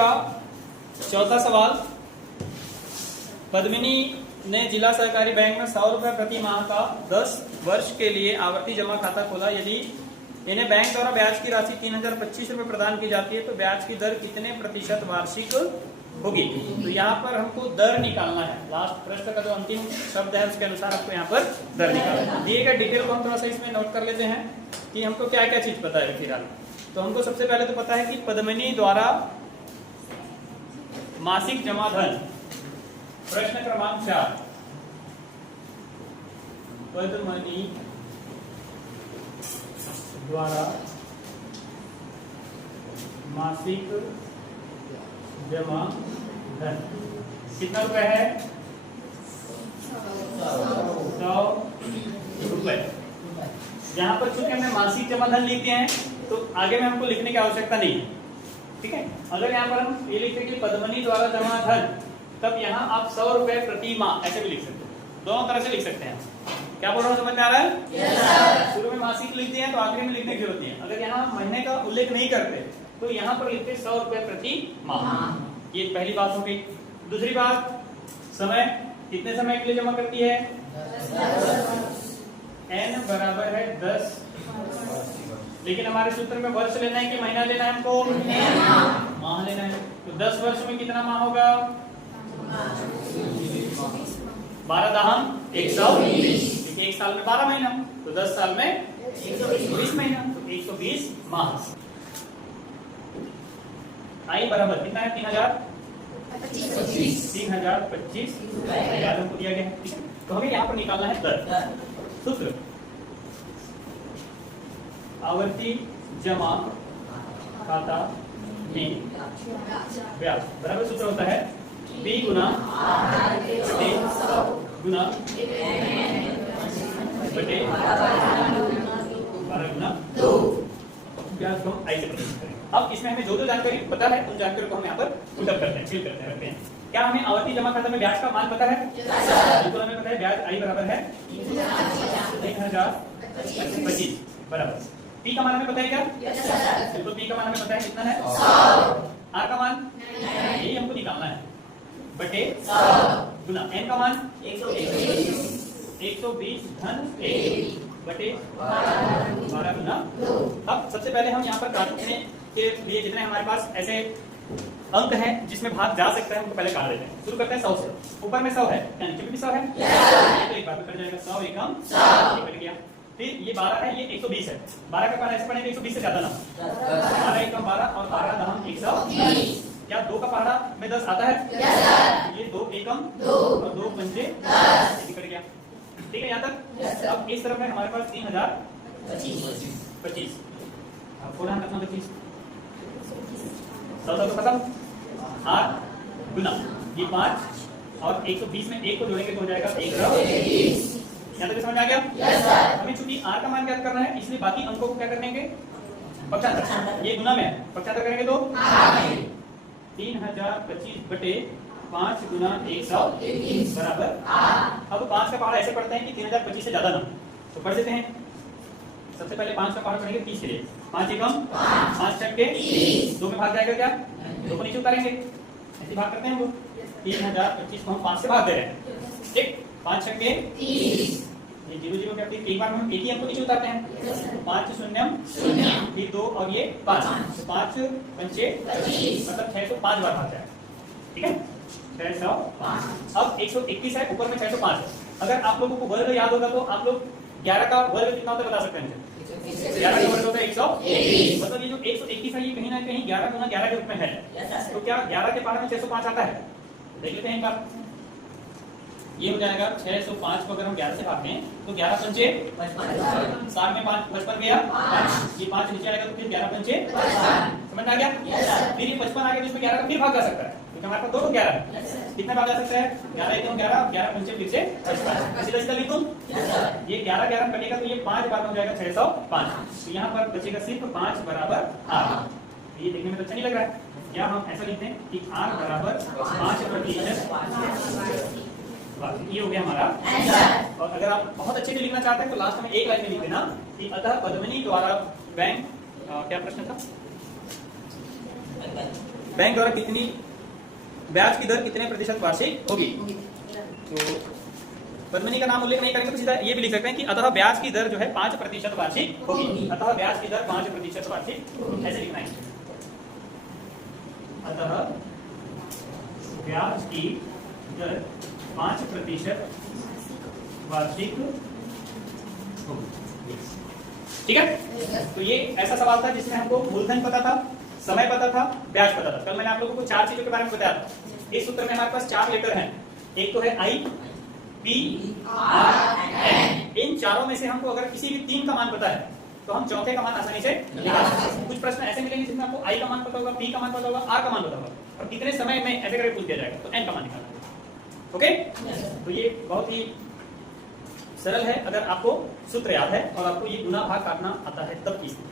का चौथा सवाल। पद्मिनी ने जिला सहकारी बैंक में 100 रुपए प्रति माह का 10 वर्ष के लिए आवर्ती जमा खाता खोला। यदि इन्हें बैंक द्वारा ब्याज की राशि 3025 रुपए प्रदान की जाती है तो ब्याज की दर कितने प्रतिशत वार्षिक होगी? तो यहाँ पर हमको दर निकालना है। लास्ट प्रश्न का जो अंतिम शब्द है उसके अनुसार आपको यहाँ पर दर निकालना है। दिए गए डिटेल को हम थोड़ा सा इसमें नोट कर लेते हैं कि हमको क्या क्या चीज पता है फिलहाल। तो हमको सबसे पहले तो पता है कि पद्मिनी द्वारा मासिक जमा धन, प्रश्न क्रमांक 4, पद्मिनी द्वारा मासिक जमा धन कितना रुपए है? 100 रुपए। यहाँ पर चूंकि हमने मासिक जमा धन लिखते हैं तो आगे में हमको लिखने की आवश्यकता नहीं है, ठीक है। अगर यहाँ पर हम ये लिखते हैं कि पद्मिनी द्वारा जमा धन, तब यहाँ आप 100 रुपए प्रति माह ऐसे भी लिख सकते हैं। दोनों तरह से लिख सकते हैं। क्या बोल रहा हूँ, समझ में आ रहा है? yes, शुरू में मासिक लिखते हैं तो आखिरी में लिखने की जरूरत नहीं है। अगर यहाँ महीने का उल्लेख नहीं करते तो यहाँ पर लिखते 100 रुपए प्रति माह। ये पहली बात हो गई। दूसरी बात, समय कितने समय के लिए जमा करती है? n बराबर है 10। लेकिन हमारे सूत्र में वर्ष लेना है कि महीना लेना है? हमको माह लेना है। तो 10 वर्ष में कितना माह होगा? 12 दहम 120। एक साल में 12 महीना, तो 10 साल में 120 महीना, तो 120 माह। आई बराबर कितना है? 3025 हमको दिया गया है। तो हमें यहाँ पर निकालना है दर। सूत्र आवर्ती जमा खाता में ब्याज बराबर सूत्र होता है B गुना गुना बटे 12 गुना 2। ब्याज को हम ऐसे प्रदर्शित करेंगे। अब इसमें हमें जो जो जानकारी पता है उन जानकारी को हम यहाँ पर पुटअप करते हैं, फिल करते हैं, रखते हैं। क्या हमें आवर्ती जमा खाता में ब्याज का मान पता है? बिल्कुल हमें पता है। ब्याज आई बराबर है 1025 बराबर। पी का मान हमें पता है क्या? बिल्कुल पी का मान हमें पता है, कितना है? 100। आर का मान यही हमको निकालना है, बटे 100 गुना एन का मान 120 धन 1 बटे 12 गुना 2। अब सबसे पहले हम यहाँ पर काटने के लिए जितने हमारे पास ऐसे अंक हैं जिसमें भाग जा सकता है उनको पहले काट देते हैं। शुरू करते हैं 100 से। ऊपर में 100 है, नीचे में भी 100 है, तो एक बार में कट जाएगा 100 एकम 100 कट गया। फिर ये 12 है, ये 120 है। 12 का पारा ऐसे पढ़ेंगे 120 से ज्यादा ना। 12 एकम 12 और 12 दहम 120। क्या 2 का पहाड़ा में 10 आता है? ये 2 एकम 2 और 2 पंचे 10 कट गया। ठीक है यहाँ तक? अब इस तरफ है हमारे पास 3025। अब थोड़ा हम रखना 25 100 खत्म। 8 गुना ये 5 और 120 में 1 को जोड़ेंगे तो हो जाएगा 120। यहाँ तक समझ आ गया? हमें चूंकि आर का मान ज्ञात करना है इसलिए बाकी अंकों को क्या करेंगे? पक्षांतर। ये गुना में है, पक्षांतर करेंगे तो 3025 बटे 5 गुना 120 बराबर 8। अब 5 का पहाड़ा ऐसे पढ़ते हैं कि 3025 से ज्यादा ना, तो पढ़ देते हैं। सबसे पहले 5 का पहाड़ा पढ़ेंगे 30 के लिए। 5 एकम 5 छक्के 2 में भाग जाएगा क्या? 2 को नीचे उतारेंगे, ऐसे भाग करते हैं वो। 3025 को हम 5 से भाग दे रहे हैं, ठीक। 5 छक्के 30, ये 0 0 करते हैं। एक बार में हम एक ही अंक को नीचे उतारते हैं। 5 शून्यम 0, फिर 2 और ये 5, तो 5 पंचे 25, मतलब 605 बार भाग जाएगा, ठीक है। 605। अब 121 है, ऊपर में 605 है। अगर आप लोगों को वर्ग याद होगा तो आप लोग 11 का वर्ग कितना होता है बता सकते हैं? 11 का वर्ग होता है 120। मतलब ये जो 121 है ये कहीं ना कहीं 11 गुना 11 के रूप में है। तो क्या 11 के पारा में 605 आता है? देख लेते हैं एक बार। ये हो जाएगा 605 को अगर हम 11 से भागते हैं तो 11 पंचे 7 में 5 55 गया, ये 5 नीचे आएगा तो फिर 11 पंचे 55। समझ में आ गया? फिर ये 55 आ गया तो इसमें 11 का फिर भाग जा सकता है क्योंकि हमारे पास 2 11 है। कितना भाग जा सकता है? 11 एकम 11, 11 पंचे फिर से 55। सीधा लिख दूं, ये 11 11 कटेगा तो ये 5 बार हो जाएगा 605। तो यहाँ पर बचेगा सिर्फ 5 बराबर 8। ये देखने में तो अच्छा नहीं लग रहा है। या हम ऐसा लिखते हैं कि r बराबर 5%। ये हो गया हमारा आंसर। और अगर आप बहुत अच्छे से लिखना चाहते हैं तो लास्ट में एक लाइन में लिख देना कि अतः पद्मिनी द्वारा बैंक क्या प्रश्न था? बैंक द्वारा कितनी ब्याज की दर कितने प्रतिशत वार्षिक होगी। तो पद्मिनी का नाम उल्लेख नहीं करेंगे तो सीधा ये भी लिख सकते हैं कि अतः ब्याज की दर जो है 5% वार्षिक होगी। अतः ब्याज की दर 5% वार्षिक, ऐसे लिखना है। अतः ब्याज की दर 5% वार्षिक होगी। ठीक है। तो ये ऐसा सवाल था जिसमें हमको मूलधन पता था, समय पता था, ब्याज पता था। कल मैंने आप लोगों को 4 चीजों के बारे में बताया था। इस सूत्र में हमारे पास 4 लेटर हैं। एक तो है आई, पी, आर, एन। इन चारों में से हमको अगर किसी भी 3 का मान पता है तो हम चौथे का मान आसानी से निकाल सकते हैं। कुछ प्रश्न ऐसे मिलेंगे जिसमें आपको आई का मान पता होगा, पी का मान पता होगा, आर का मान पता होगा, और कितने समय में ऐसे करके पूछ दिया जाएगा तो एन का मान निकालना। ओके, तो ये बहुत ही सरल है अगर आपको सूत्र याद है और आपको ये गुना भाग काटना आता है तब की स्थिति।